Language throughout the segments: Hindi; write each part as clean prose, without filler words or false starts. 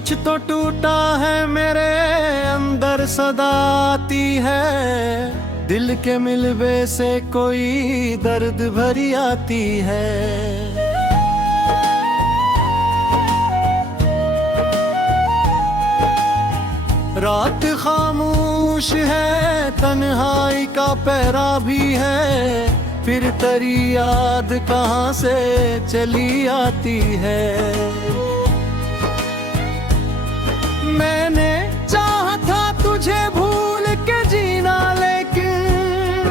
कुछ तो टूटा है मेरे अंदर सदा आती है, दिल के मिलवे से कोई दर्द भरी आती है। रात खामोश है, तन्हाई का पहरा भी है, फिर तेरी याद कहाँ से चली आती है। मैंने चाहा था तुझे भूल के जीना, लेकिन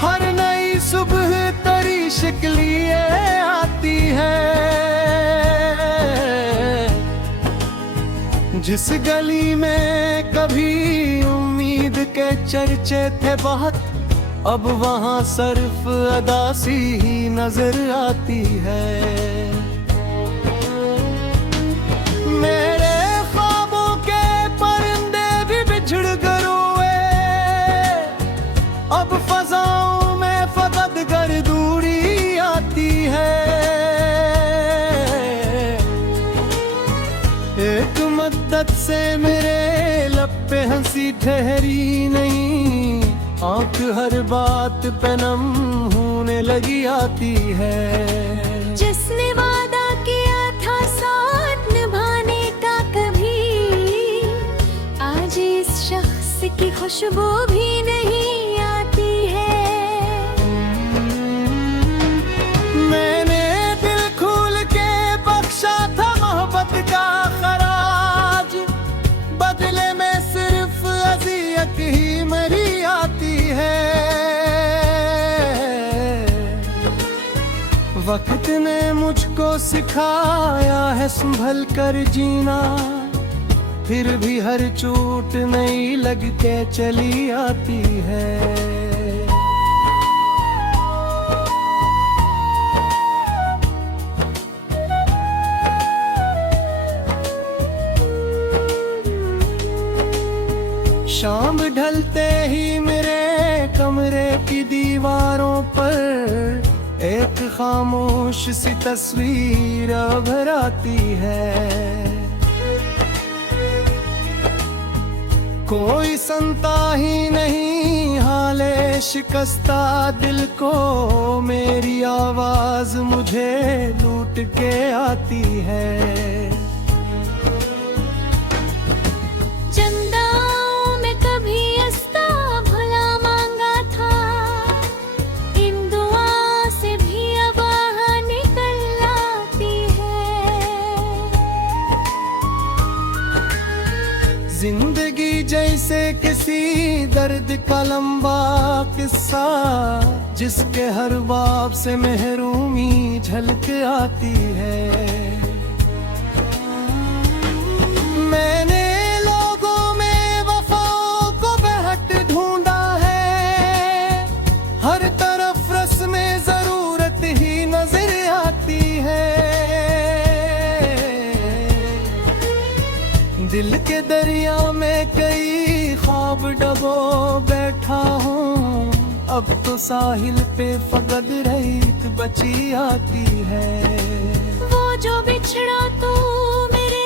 हर नई सुबह तेरी शिकल ये आती है। जिस गली में कभी उम्मीद के चर्चे थे बहुत, अब वहाँ सिर्फ अदासी ही नजर आती है। मेरे ख्वाबों के परिंदे भी बिछड़ गए हुए, अब फजाओं में फकत गर्दूरी आती है। एक मद्दत से मेरे लब पे हंसी ठहरी नहीं, आँख हर बात पे नम होने लगी आती है। जिसने वादा किया था साथ निभाने का कभी, आज इस शख्स की खुशबू भी नहीं आती है। मैंने दिल खोल के बख्शा था मोहब्बत का खराज, बदले में सिर्फ अज़ियत ही मेरी आती है। वक्त ने मुझको सिखाया है संभल कर जीना, फिर भी हर चोट नई लग के चली आती है। शाम ढलते ही मेरे कमरे की दीवारों पर एक खामोश सी तस्वीर भर आती है। कोई सुनता ही नहीं हाले शिकस्ता दिल को, मेरी आवाज मुझे लूट के आती है। चंदाओं में कभी अस्ता भला मांगा था, इन दुआ से भी अब आह निकल आती है। जिंदगी जैसे किसी दर्द का लंबा किस्सा, जिसके हर बाब से महरूमी झलक आती है। मैंने लोगों में वफाओं को बहट ढूंढा है, हर तरफ रस्म जरूरत ही नजर आती है। दिल के दरिया में कई ख्वाब डबो बैठा हूँ, अब तो साहिल पे फकत रेत बची आती है। वो जो बिछड़ा तो मेरे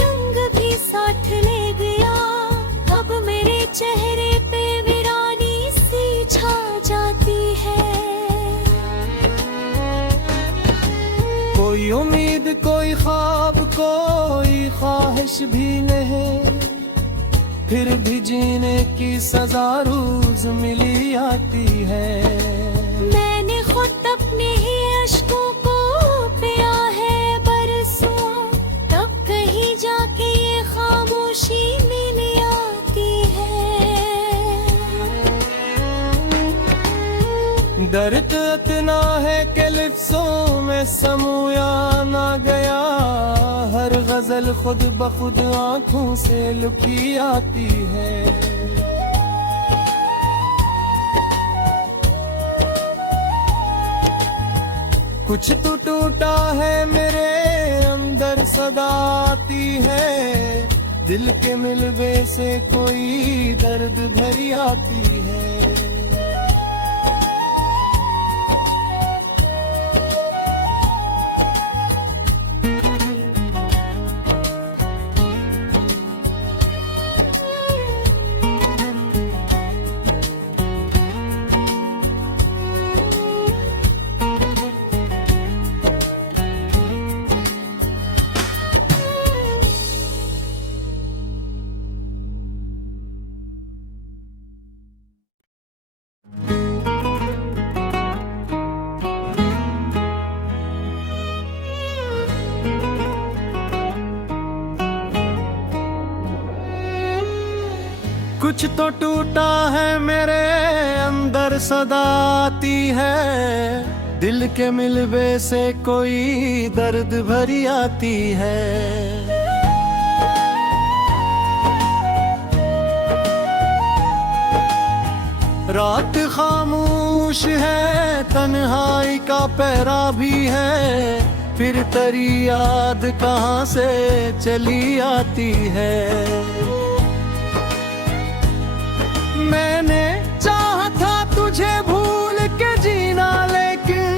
रंग भी साथ ले गया, अब मेरे चेहरे पे वीरानी सी छा जाती है। कोई उम्मीद कोई ख्वाब कोई ख्वाहिश भी नहीं, फिर भी जीने की सजा रोज मिली आती है। मैंने खुद अपने ही अश्कों को पिया है बरसों, तब कहीं जाके ये खामोशी मिल आती है। दर्द इतना है कि लिफ्ज़ों में समूया ना गया, हर गजल खुद बखुद आंखों से लुकी आती है। कुछ तो टूटा है मेरे अंदर सदा आती है, दिल के मिलवे से कोई दर्द भरी आती है। कुछ तो टूटा है मेरे अंदर सदा आती है, दिल के मिलवे से कोई दर्द भरी आती है। रात खामोश है, तन्हाई का पहरा भी है, फिर तेरी याद कहाँ से चली आती है। मैंने चाहा था तुझे भूल के जीना, लेकिन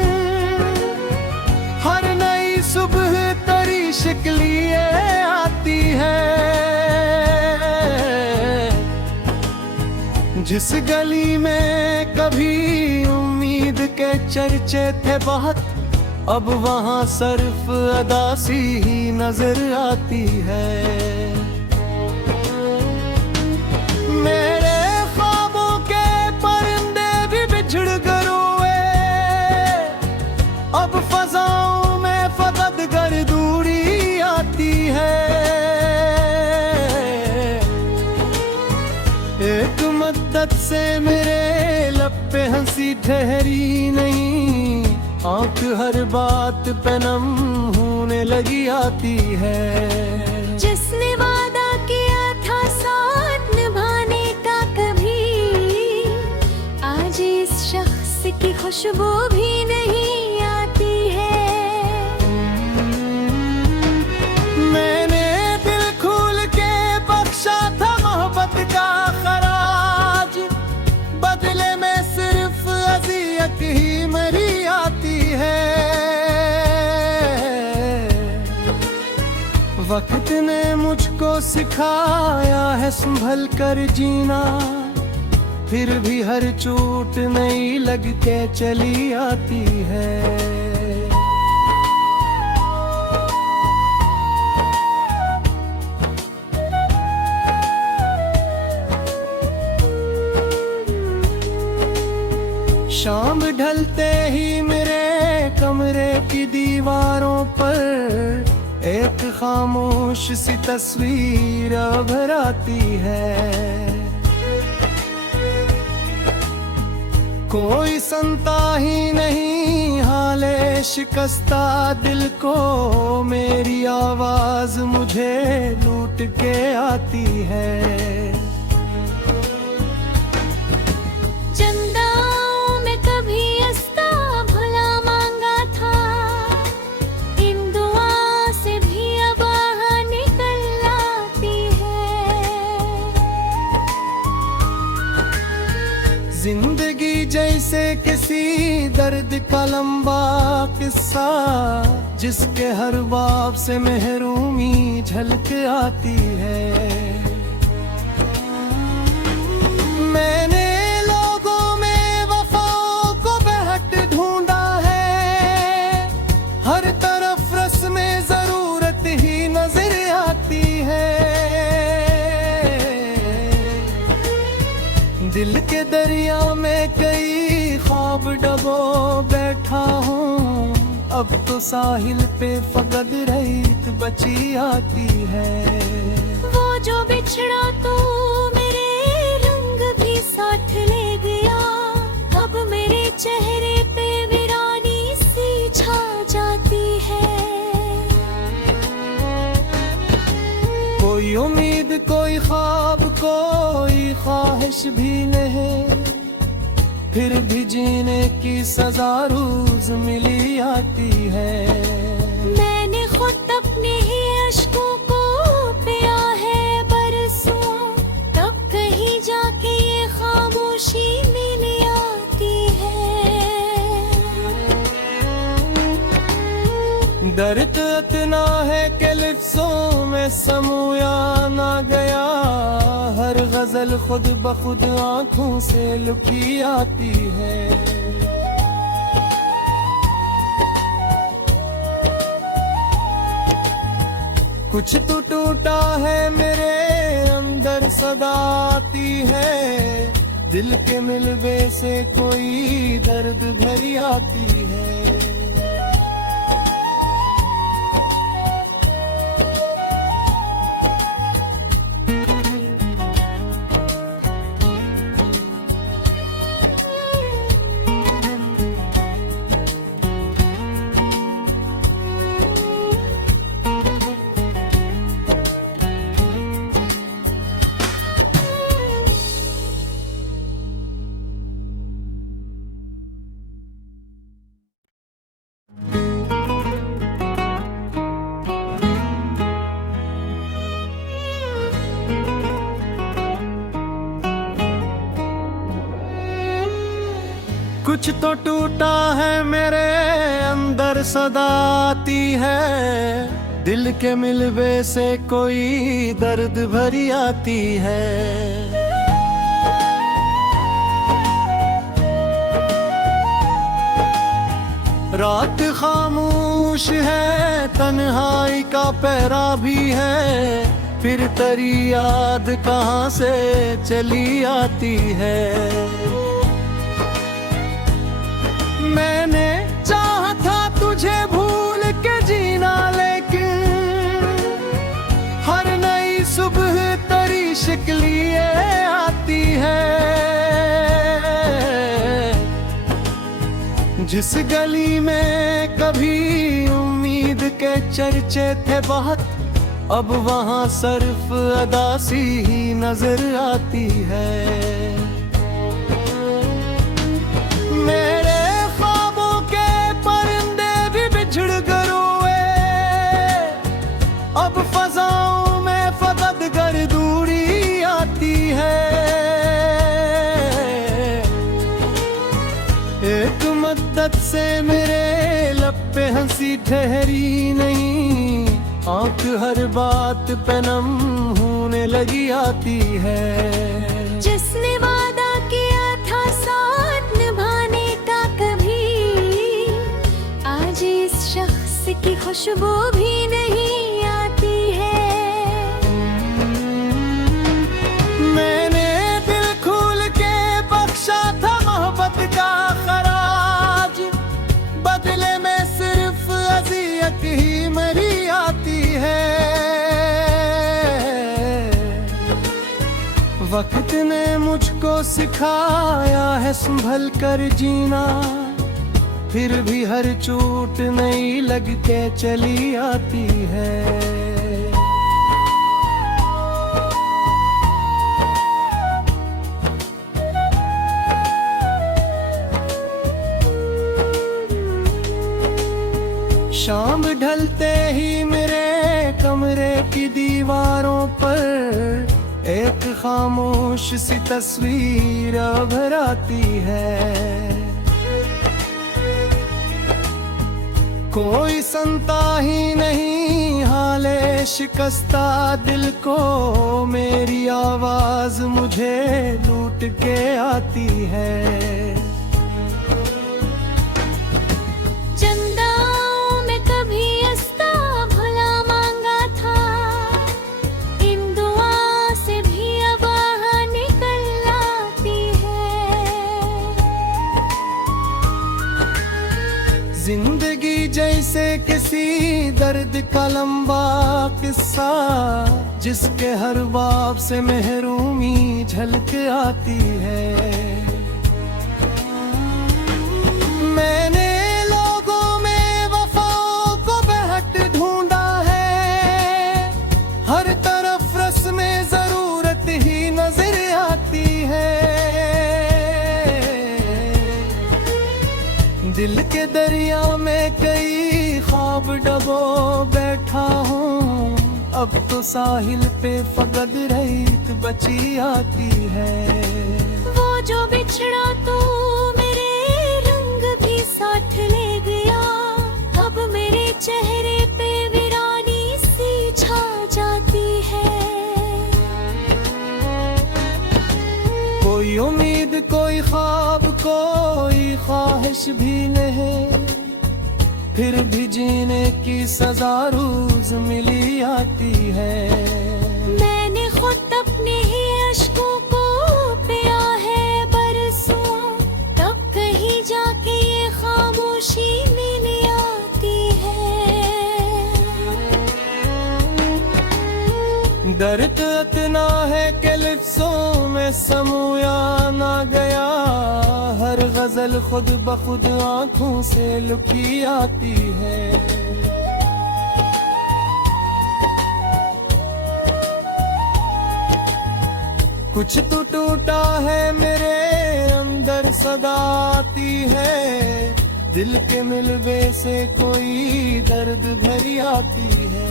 हर नई सुबह तेरी शिकल ये आती है। जिस गली में कभी उम्मीद के चर्चे थे बहुत, अब वहाँ सिर्फ अदासी ही नजर आती है। मेरे ख्वाबों के परिंदे भी बिछड़ कर हुए, अब फजाओं में फकत गर्दूरी आती है। एक मद्दत से मेरे लब पे हंसी ठहरी नहीं, आंख हर बात पे नम होने लगी आती है। जिसने वादा किया था साथ निभाने का कभी, आज इस शख्स की खुशबू भी नहीं आती है। मैंने दिल खोल के बख्शा था मोहब्बत का खराज, बदले में सिर्फ अज़ियत ही मेरी आती है। वक्त ने मुझको सिखाया है संभल कर जीना, फिर भी हर चोट नई लग के चली आती है। शाम ढलते ही मेरे कमरे की दीवारों पर एक खामोश सी तस्वीर उभर आती है। कोई सुनता ही नहीं हाले शिकस्ता दिल को, मेरी आवाज मुझे लूट के आती है। चंदाओं में कभी अस्ता भला मांगा था, इन दुआ से भी अब आह निकल आती है। जिंदगी जैसे किसी दर्द का लंबा किस्सा, जिसके हर बाब से महरूमी झलक आती है। मैंने लोगों में वफाओं को बहट ढूंढा है, हर तरफ रस्म जरूरत ही नजर आती है। दिल के दरिया में कई ख्वाब डबो बैठा हूँ, अब तो साहिल पे फकत रेत बची आती है। वो जो बिछड़ा तो मेरे रंग भी साथ ले गया, अब मेरे चेहरे पे वीरानी सी छा जाती है। कोई उम्मीद कोई ख्वाब कोई ख्वाहिश भी नहीं, फिर भी जीने की सजा रोज मिली आती है। मैंने खुद अपने ही अश्कों को पिया है बरसों, तब कहीं जाके ये खामोशी मिली आती है। दर्द इतना है कि लिफ्ज़ों में समूया ना गया, हर गजल खुद ब खुद आंखों से लुकी आती है। कुछ तो टूटा है मेरे अंदर सदा आती है, दिल के मिलवे से कोई दर्द भरी आती है। कुछ तो टूटा है मेरे अंदर सदा आती है, दिल के मिलवे से कोई दर्द भरी आती है। रात खामोश है, तन्हाई का पहरा भी है, फिर तेरी याद कहाँ से चली आती है। मैंने चाहा था तुझे भूल के जीना, लेकिन हर नई सुबह तेरी शिकल ये आती है। जिस गली में कभी उम्मीद के चर्चे थे बहुत, अब वहाँ सिर्फ अदासी ही नजर आती है। मेरे ख्वाबों के परिंदे भी बिछड़ कर हुए, अब फजाओं में फकत गर्दूरी आती है। एक मद्दत से मेरे लब पे हंसी ठहरी नहीं, आंख हर बात पे नम होने लगी आती है। जिसने वादा किया था साथ निभाने का कभी, आज इस शख्स की खुशबू भी नहीं आती है। मैंने दिल खोल के बख्शा था मोहब्बत का खराज, बदले में सिर्फ अज़ियत ही मेरी आती है। वक्त ने मुझको सिखाया है संभल कर जीना, फिर भी हर चोट नई लग के चली आती है। शाम ढलते ही मेरे कमरे की दीवारों पर एक खामोश सी तस्वीर उभर आती है। कोई सुनता ही नहीं हाले शिकस्ता दिल को, मेरी आवाज मुझे लूट के आती है। जिंदगी जैसे किसी दर्द का लंबा किस्सा, जिसके हर बाब से महरूमी झलक आती है। मैंने लोगों में वफाओं को बहट ढूंढा है, हर तरफ रस्म जरूरत ही नजर आती है। दिल के दरिया में कई ख्वाब डबो बैठा हूँ, अब तो साहिल पे फकत रेत बची आती है। वो जो बिछड़ा तो मेरे रंग भी साथ ले गया, अब मेरे चेहरे पे वीरानी सी छा जाती है। कोई उम्मीद कोई ख्वाब कोई ख्वाहिश भी नहीं, फिर भी जीने की सजा रोज मिली आती है। मैंने खुद अपने ही अश्कों को पिया है बरसों, तब कहीं जाके ये खामोशी मिली आती है। दर्द इतना है कि लिफ्ज़ों में समूया ना गया, हर गजल खुद ब खुद आंखों से लुकी आती है। कुछ तो टूटा है मेरे अंदर सदा आती है, दिल के मिलवे से कोई दर्द भरी आती है।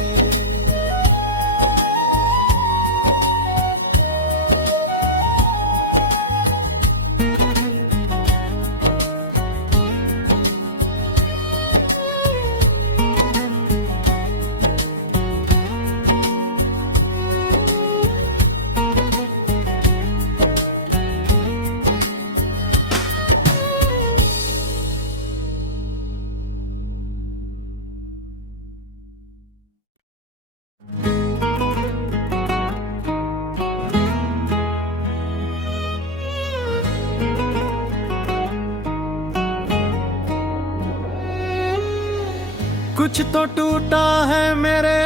कुछ तो टूटा है मेरे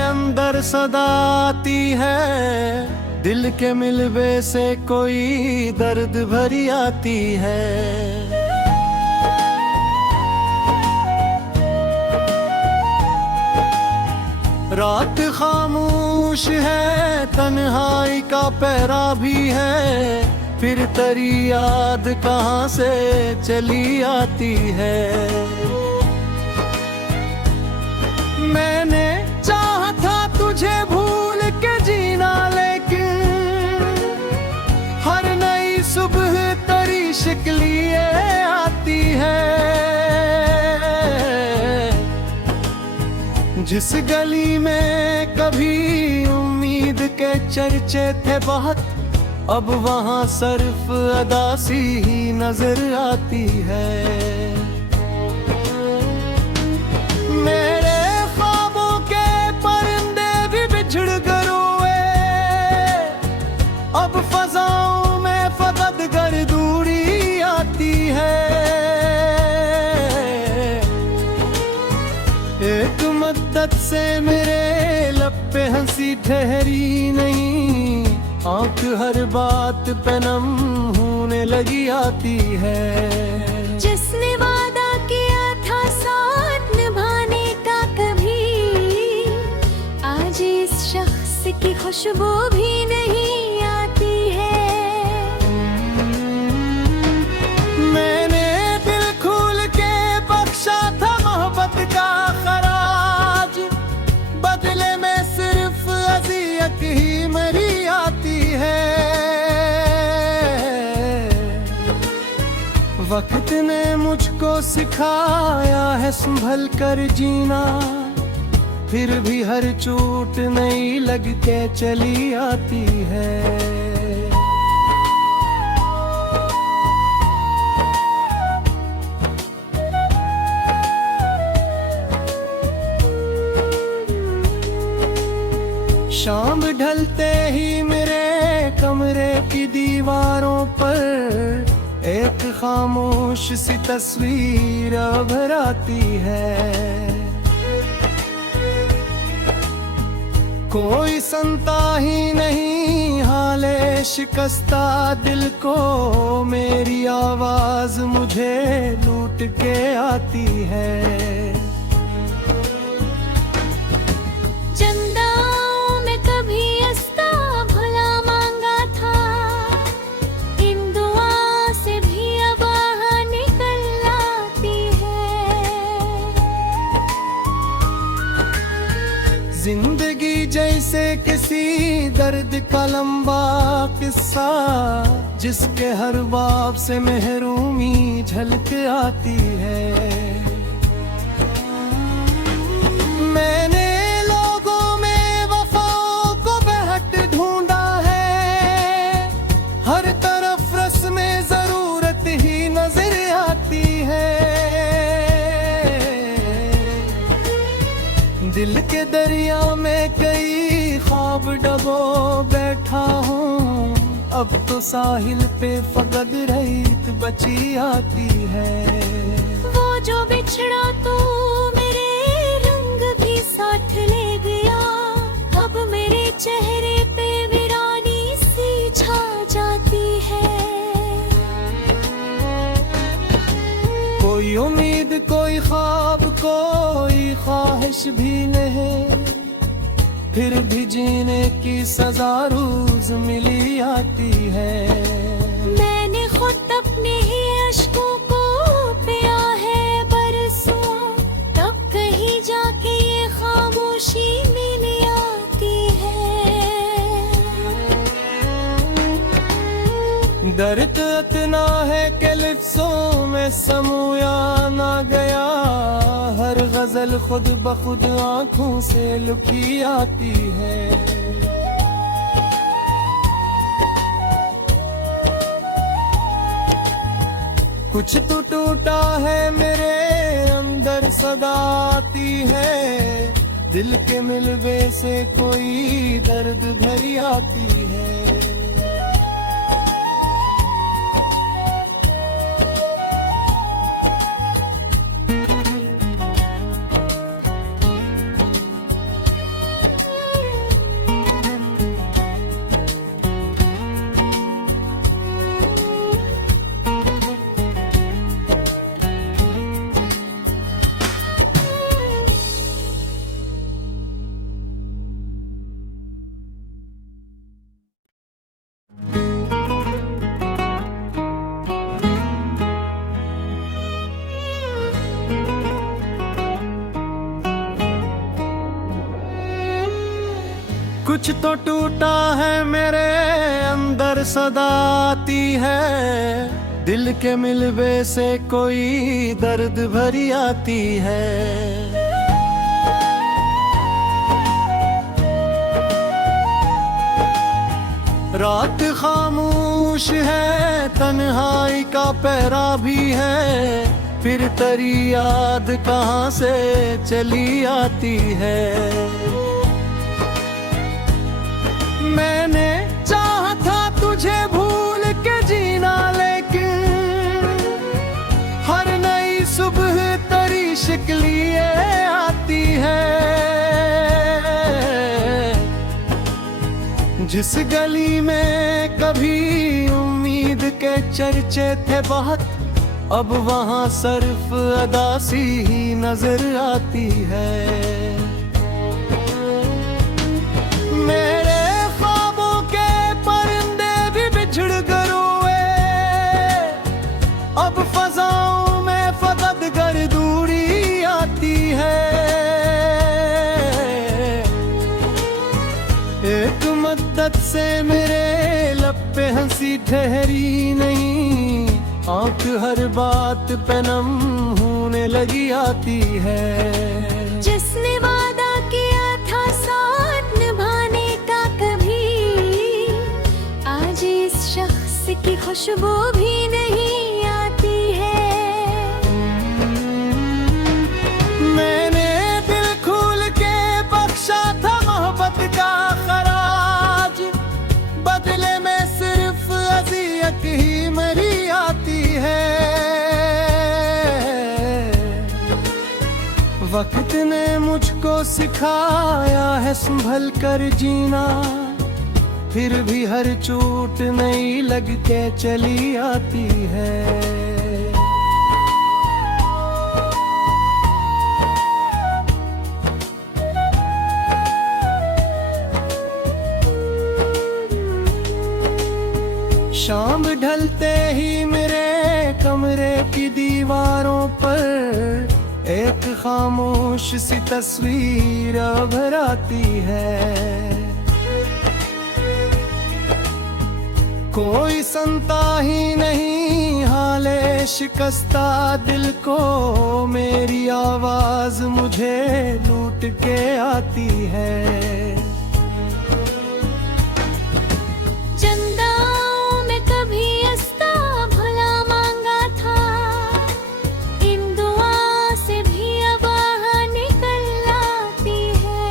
अंदर सदा आती है, दिल के मिलवे से कोई दर्द भरी आती है। रात खामोश है, तन्हाई का पहरा भी है, फिर तेरी याद कहाँ से चली आती है। मैंने चाहा था तुझे भूल के जीना, लेकिन हर नई सुबह तेरी शिकल ये आती है। जिस गली में कभी उम्मीद के चर्चे थे बहुत, अब वहाँ सिर्फ अदासी ही नजर आती है। मेरे ख्वाबों के परिंदे भी बिछड़ कर हुए, अब फजाओं में फकत गर्दूरी आती है। एक मद्दत से मेरे लब पे हंसी ठहरी नहीं, आंख हर बात पे नम होने लगी आती है। जिसने वादा किया था साथ निभाने का कभी, आज इस शख्स की खुशबू भी नहीं आती है। मैंने दिल खोल के बख्शा था मोहब्बत का खराज, बदले में सिर्फ अज़ियत ही मरी आती है। वक्त ने मुझको सिखाया है संभल कर जीना, फिर भी हर चोट नई लग के चली आती है। शाम ढलते ही मेरे कमरे की दीवारों पर एक खामोश सी तस्वीर उभर आती है। कोई सुनता ही नहीं हाले शिकस्ता दिल को, मेरी आवाज मुझे लूट के आती है। चंदाओं में कभी अस्ता भला मांगा था, इन दुआ से भी अब आह निकल आती है। जिंदगी जैसे किसी दर्द का लंबा किस्सा, जिसके हर बाब से महरूमी झलक आती है। मैंने लोगों में वफाओं को बहट ढूंढा है, हर तरफ रस्मे जरूरत ही नजर आती है। दिल के दरिया में कई ख्वाब डबो बैठा हूँ, अब तो साहिल पे फकत रेत बची आती है। वो जो बिछड़ा तो मेरे रंग भी साथ ले गया, अब मेरे चेहरे पे वीरानी सी छा जाती है। कोई उम्मीद कोई ख्वाब कोई ख्वाहिश भी नहीं, फिर भी जीने की सजा रोज मिली आती है। मैंने खुद अपने ही अश्कों को पिया है बरसों, तब कहीं जाके ये खामोशी मिली आती है। दर्द इतना है कि लफ्ज़ों में समूया ना गया, हर गजल खुद ब खुद आंखों से लुकी आती है। कुछ तो टूटा है मेरे अंदर सदा आती है, दिल के मिलवे से कोई दर्द भरी आती है। कुछ तो टूटा है मेरे अंदर सदा आती है, दिल के मिलवे से कोई दर्द भरी आती है। रात खामोश है, तन्हाई का पहरा भी है, फिर तेरी याद कहाँ से चली आती है। मैंने चाहा था तुझे भूल के जीना, लेकिन हर नई सुबह तेरी शिकल ये आती है। जिस गली में कभी उम्मीद के चर्चे थे बहुत, अब वहाँ सिर्फ अदासी ही नजर आती है। मेरे ख्वाबों के परिंदे भी बिछड़ कर हुए, अब फजाओं में फकत गर्दूरी आती है। एक मद्दत से मेरे लब पे हंसी ठहरी नहीं, आँख हर बात पे नम होने लगी आती है। जिसने वादा किया था साथ निभाने का कभी, आज इस शख्स की खुशबू भी नहीं आती है। मैंने दिल खोल के बख्शा था मोहब्बत का खराज, बदले में सिर्फ अज़ियत ही मेरी आती है। वक्त ने मुझको सिखाया है संभल कर जीना, फिर भी हर चोट नई लग के चली आती है। शाम ढलते ही मेरे कमरे की दीवारों पर एक खामोश सी तस्वीर भर आती है। कोई सुनता ही नहीं हाले शिकस्ता दिल को, मेरी आवाज मुझे लूट के आती है। चंदाओं में कभी अस्ता भला मांगा था, इन दुआ से भी अब आह निकल आती है।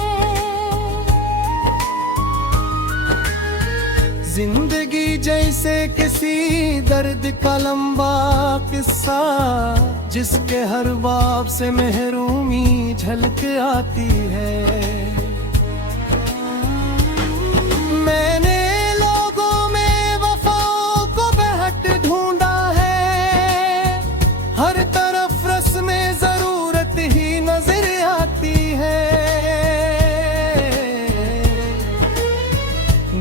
जिंदगी जैसे किसी दर्द का लंबा किस्सा, जिसके हर बाब से महरूमी झलक आती है। मैंने लोगों में वफाओं को बहट ढूंढा है, हर तरफ रस्मे जरूरत ही नजर आती है।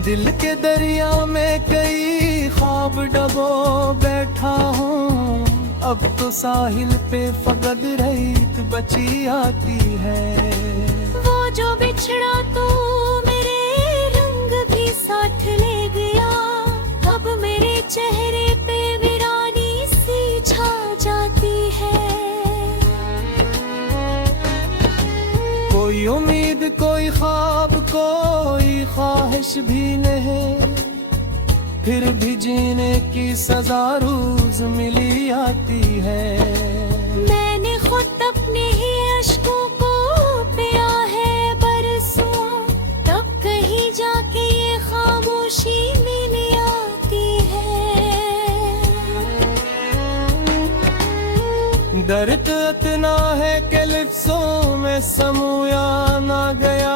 दिल के दरिया में कई ख्वाब डबो बैठा हूँ, अब तो साहिल पे फकत रेत बची आती है। वो जो बिछड़ा तो मेरे रंग भी साथ ले गया, अब मेरे चेहरे पे वीरानी सी छा जाती है। कोई उम्मीद कोई ख्वाब कोई ख्वाहिश भी नहीं, फिर भी जीने की सजा रोज मिली आती है। मैंने खुद अपने ही अश्कों को पिया है बरसों, तब कहीं जाके ये खामोशी मिल आती है। दर्द इतना है कि लिफ्ज़ों में समूया ना गया,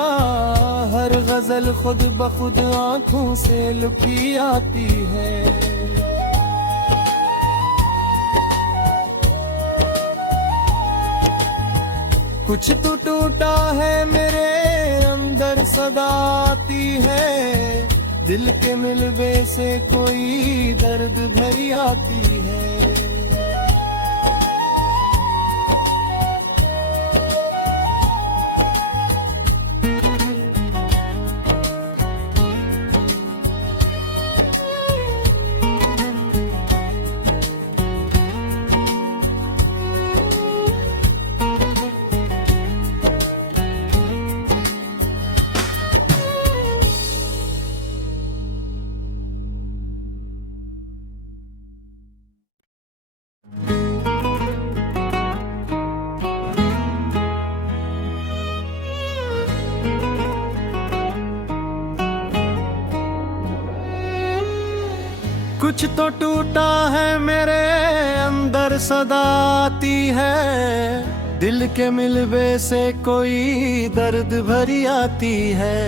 हर गजल खुद बखुद आंखों से लुकी आती है। कुछ तो टूटा है मेरे अंदर सदा आती है, दिल के मिलवे से कोई दर्द भरी आती है। कुछ तो टूटा है मेरे अंदर सदा आती है, दिल के मिलवे से कोई दर्द भरी आती है।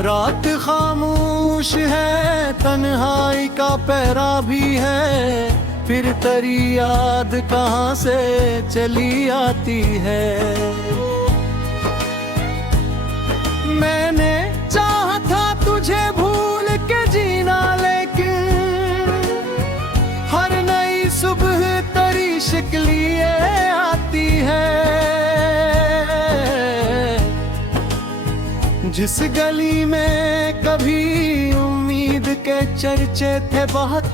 रात खामोश है, तन्हाई का पहरा भी है, फिर तेरी याद कहाँ से चली आती है। मैंने चाहा था तुझे भूल के जीना, लेकिन हर नई सुबह तेरी शिकल ये आती है। जिस गली में कभी उम्मीद के चर्चे थे बहुत,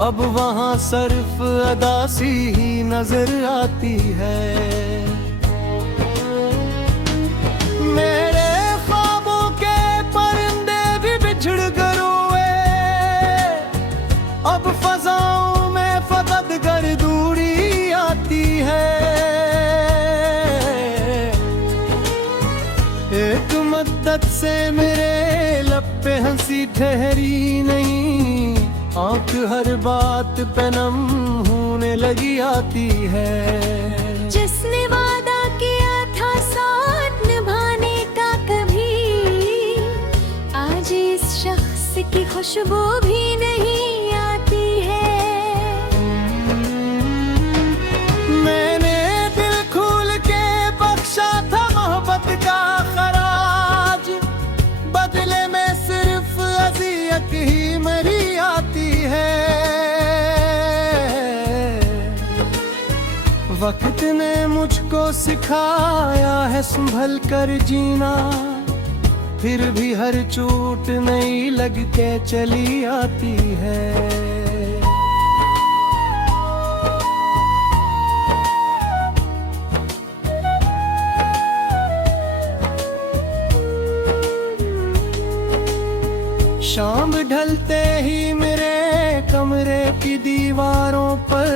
अब वहाँ सिर्फ अदासी ही नजर आती है। मेरे ख्वाबों के परिंदे भी बिछड़ गए हुए, अब फजाओं में फकत गर्दूरी आती है। एक मद्दत से मेरे लब पे हंसी ठहरी नहीं, आंख हर बात पे नम होने लगी आती है। जिसने वादा किया था साथ निभाने का कभी, आज इस शख्स की खुशबू भी नहीं आती है। मैंने दिल खोल के बख्शा था मोहब्बत का खराज, बदले में सिर्फ अज़ियत ही मेरी आती है। वक्त ने मुझको सिखाया है संभल कर जीना, फिर भी हर चोट नई लग के चली आती है। शाम ढलते ही मेरे कमरे की दीवारों पर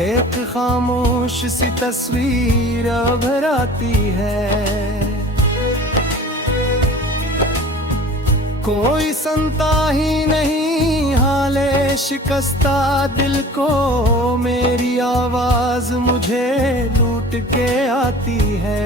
एक खामोश सी तस्वीर उभर आती है। कोई सुनता ही नहीं हाले शिकस्ता दिल को, मेरी आवाज मुझे लूट के आती है।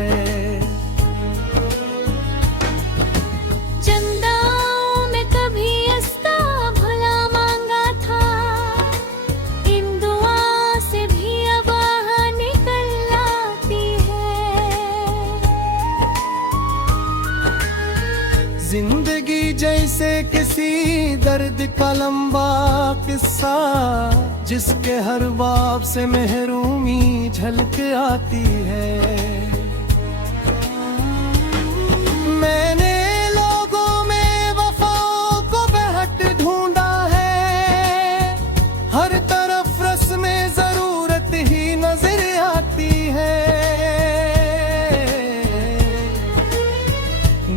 जिंदगी जैसे किसी दर्द का लंबा किस्सा, जिसके हर बाब से महरूमी झलक आती है। मैंने लोगों में वफाओं को बहट ढूंढा है, हर तरफ रस्म जरूरत ही नजर आती है।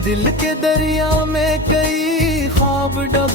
दिल के दरिया में कई ख्वाब डब